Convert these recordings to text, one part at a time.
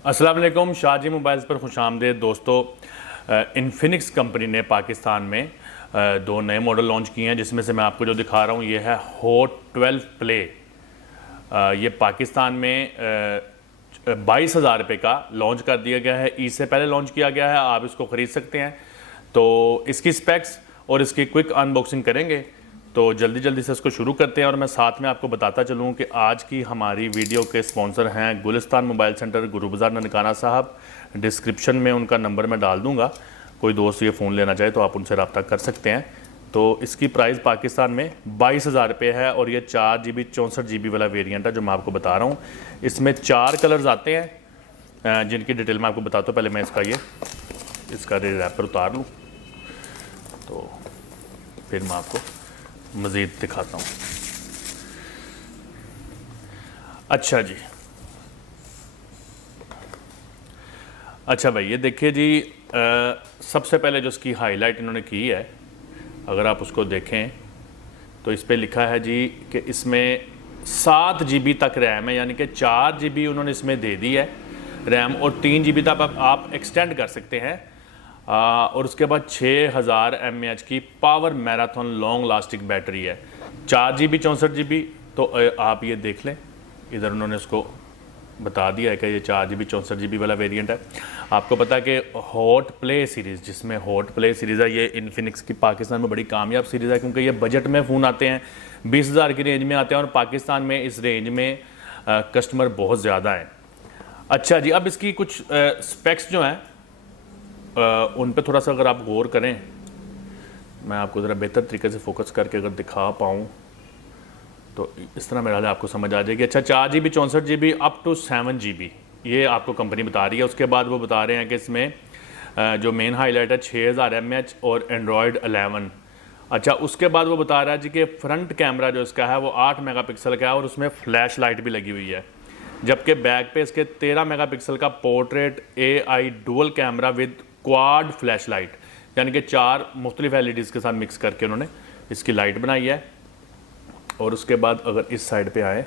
अस्सलाम वालेकुम। शाहजी मोबाइल्स पर खुशामदीद दोस्तों। इन्फिनिक्स कंपनी ने पाकिस्तान में दो नए मॉडल लॉन्च किए हैं, जिसमें से मैं आपको जो दिखा रहा हूँ ये है हॉट 12 प्ले। ये पाकिस्तान में 22,000 रुपये का लॉन्च कर दिया गया है। ईद से पहले लॉन्च किया गया है, आप इसको ख़रीद सकते हैं। तो इसकी स्पेक्स और इसकी क्विक अनबॉक्सिंग करेंगे, तो जल्दी से इसको शुरू करते हैं। और मैं साथ में आपको बताता चलूँ कि आज की हमारी वीडियो के स्पॉन्सर हैं गुलिस्तान मोबाइल सेंटर, गुरु बाज़ार ननकाना साहब। डिस्क्रिप्शन में उनका नंबर मैं डाल दूंगा, कोई दोस्त ये फ़ोन लेना चाहे तो आप उनसे रब्ता कर सकते हैं। तो इसकी प्राइस पाकिस्तान में 22,000 रुपये है और ये 4GB 64GB वाला वेरिएंट है जो मैं आपको बता रहा हूँ। इसमें 4 कलर्स आते हैं जिनकी डिटेल मैं आपको बताता हूँ। पहले मैं इसका रैपर उतार लूँ तो फिर मैं आपको मज़ीद दिखाता हूँ। अच्छा जी, अच्छा भाई, ये देखिए जी, सबसे पहले जो इसकी हाईलाइट इन्होंने की है, अगर आप उसको देखें तो इस पे लिखा है जी कि इसमें 7GB तक रैम है, यानी कि 4GB उन्होंने इसमें दे दी है रैम और 3GB तक आप एक्सटेंड कर सकते हैं। और उसके बाद 6000 mAh की power marathon long lasting battery है। 4GB 64GB, तो आप ये देख लें, इधर उन्होंने इसको बता दिया है कि ये 4GB 64GB वाला वेरिएंट है। आपको पता है कि हॉट प्ले सीरीज़, जिसमें हॉट प्ले सीरीज़ है, ये इन्फिनिक्स की पाकिस्तान में बड़ी कामयाब सीरीज़ है, क्योंकि ये बजट में फ़ोन आते हैं, 20,000 की रेंज में आते हैं और पाकिस्तान में इस रेंज में कस्टमर बहुत ज़्यादा हैं। अच्छा जी, अब इसकी कुछ स्पेक्स जो हैं उन पे थोड़ा सा अगर आप गौर करें, मैं आपको ज़रा बेहतर तरीके से फोकस करके अगर दिखा पाऊँ तो इस तरह मेरा आपको समझ आ जाएगी। अच्छा, 4GB 64GB up to 7GB ये आपको कंपनी बता रही है। उसके बाद वो बता रहे हैं कि इसमें जो मेन हाईलाइट है 6000 mAh और एंड्रॉयड 11। अच्छा, उसके बाद वो बता रहा है जी कि फ्रंट कैमरा जो इसका है वो 8 मेगापिक्सल का है और उसमें फ्लैश लाइट भी लगी हुई है, जबकि बैक पे इसके 13 मेगापिक्सल का portrait AI dual camera with quad flash light, यानी कि 4 मुख्तलिफ LEDs के साथ मिक्स करके उन्होंने इसकी लाइट बनाई है। और उसके बाद अगर इस साइड पे आए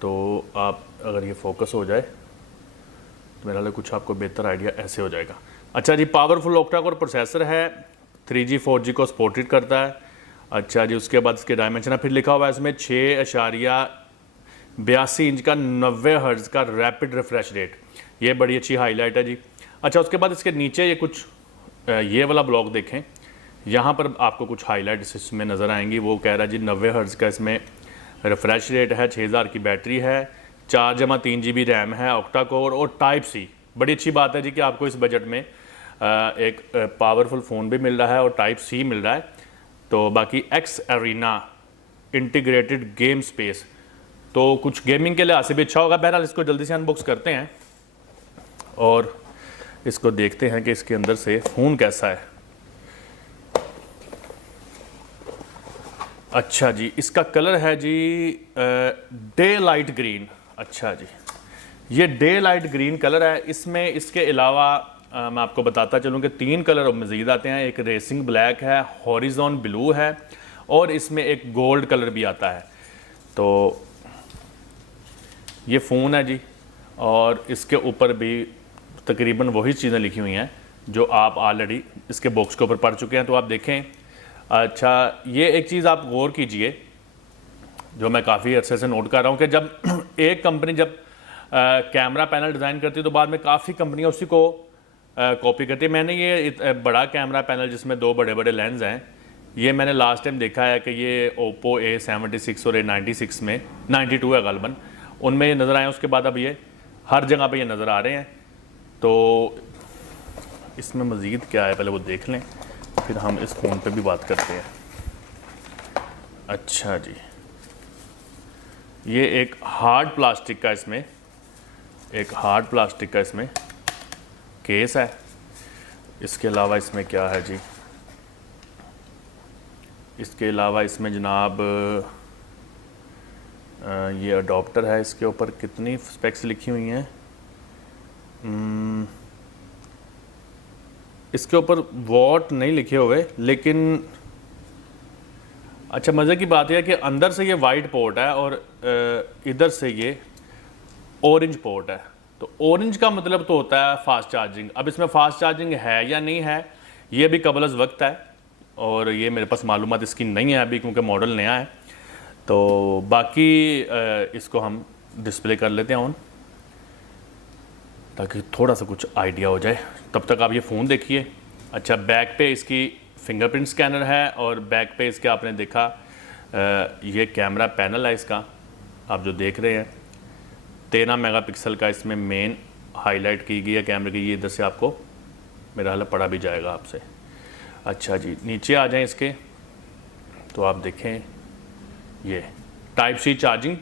तो आप अगर ये फोकस हो जाए तो मेरा लिए कुछ आपको बेहतर आइडिया ऐसे हो जाएगा। अच्छा जी, पावरफुल ऑक्टा कोर प्रोसेसर है, 3G 4G को सपोर्टेड करता है। अच्छा जी, उसके बाद इसके डायमेंशन फिर लिखा हुआ है इसमें 6.82 इंच का 90 हर्ट्ज का रैपिड रिफ्रेश रेट, ये बड़ी अच्छी हाईलाइट है जी। अच्छा, उसके बाद इसके नीचे ये कुछ ये वाला ब्लॉक देखें, यहाँ पर आपको कुछ हाईलाइट्स इसमें नज़र आएंगी। वो कह रहा है जी 90 हर्ट्ज का इसमें रिफ्रेश रेट है, 6000 की बैटरी है, 4/3GB रैम है, ऑक्टा कोर और टाइप सी। बड़ी अच्छी बात है जी कि आपको इस बजट में एक पावरफुल फ़ोन भी मिल रहा है और टाइप सी मिल रहा है। तो बाकी x arena integrated game space, तो कुछ गेमिंग के लिहाज से भी अच्छा होगा। बहरहाल इसको जल्दी से अनबॉक्स करते हैं और इसको देखते हैं कि इसके अंदर से फ़ोन कैसा है। अच्छा जी, इसका कलर है जी डे लाइट ग्रीन। अच्छा जी, ये डे लाइट ग्रीन कलर है। इसमें इसके अलावा मैं आपको बताता चलूँ कि 3 कलर मज़ीद आते हैं। एक रेसिंग ब्लैक है, हॉरिजॉन ब्लू है और इसमें एक गोल्ड कलर भी आता है। तो ये फ़ोन है जी, और इसके ऊपर भी तकरीबन वही चीज़ें लिखी हुई हैं जो आप ऑलरेडी इसके बॉक्स के ऊपर पढ़ चुके हैं, तो आप देखें। अच्छा, ये एक चीज़ आप गौर कीजिए जो मैं काफ़ी अरसे से नोट कर रहा हूँ कि जब एक कंपनी जब कैमरा पैनल डिज़ाइन करती है तो बाद में काफ़ी कंपनियाँ उसी को कॉपी करती है। मैंने ये बड़ा कैमरा पैनल जिसमें 2 बड़े बड़े लेंस हैं, ये मैंने लास्ट टाइम देखा है कि ये Oppo A76 और A96 में 92 है गालबन, उनमें ये नज़र आए। उसके बाद अब ये हर जगह पे ये नज़र आ रहे हैं। तो इसमें मज़ीद क्या है पहले वो देख लें, फिर हम इस फ़ोन पे भी बात करते हैं। अच्छा जी, ये एक हार्ड प्लास्टिक का इसमें केस है। इसके अलावा इसमें क्या है जी, इसके अलावा इसमें जनाब ये अडोप्टर है। इसके ऊपर कितनी स्पेक्स लिखी हुई हैं, इसके ऊपर वॉट नहीं लिखे हुए, लेकिन अच्छा मज़े की बात यह है कि अंदर से ये वाइट पोर्ट है और इधर से ये ऑरेंज पोर्ट है। तो ऑरेंज का मतलब तो होता है फास्ट चार्जिंग। अब इसमें फास्ट चार्जिंग है या नहीं है ये भी कबल वक्त है, और ये मेरे पास मालूमात इसकी नहीं है अभी क्योंकि मॉडल नया है। तो बाकी इसको हम डिस्प्ले कर लेते हैं ऑन, ताकि थोड़ा सा कुछ आइडिया हो जाए। तब तक आप ये फ़ोन देखिए। अच्छा, बैक पे इसकी फिंगरप्रिंट स्कैनर है, और बैक पे इसके आपने देखा ये कैमरा पैनल है इसका, आप जो देख रहे हैं 13 मेगापिक्सल का इसमें मेन हाईलाइट की गई है कैमरे की। ये इधर से आपको मेरा हाल पड़ा भी जाएगा आपसे। अच्छा जी, नीचे आ जाएं इसके, तो आप देखें ये टाइप सी चार्जिंग,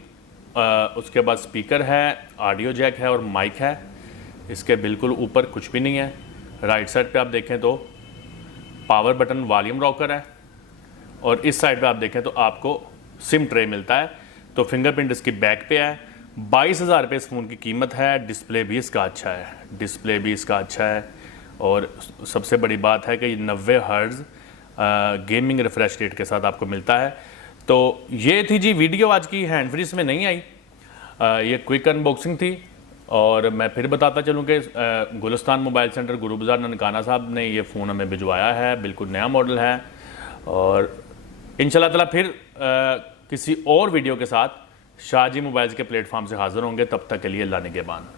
उसके बाद स्पीकर है, ऑडियो जैक है और माइक है। इसके बिल्कुल ऊपर कुछ भी नहीं है। राइट साइड पे आप देखें तो पावर बटन, वॉल्यूम रॉकर है, और इस साइड पे आप देखें तो आपको सिम ट्रे मिलता है। तो फिंगरप्रिंट इसकी बैक पे है। 22,000 रुपये इस फ़ोन की कीमत है। डिस्प्ले भी इसका अच्छा है, डिस्प्ले भी इसका अच्छा है, और सबसे बड़ी बात है कि 90 हर्ट्ज़ गेमिंग रिफ्रेश रेट के साथ आपको मिलता है। तो ये थी जी वीडियो आज की, हैंड फ्री इसमें नहीं आई, ये क्विक अनबॉक्सिंग थी। और मैं फिर बताता चलूँ कि गुलिस्तान मोबाइल सेंटर गुरु बाज़ार ननकाना साहब ने ये फ़ोन हमें भिजवाया है, बिल्कुल नया मॉडल है। और इंशाल्लाह ताला फिर किसी और वीडियो के साथ शाहजी मोबाइल्स के प्लेटफॉर्म से हाज़िर होंगे। तब तक के लिए अल्लाह निगहबान।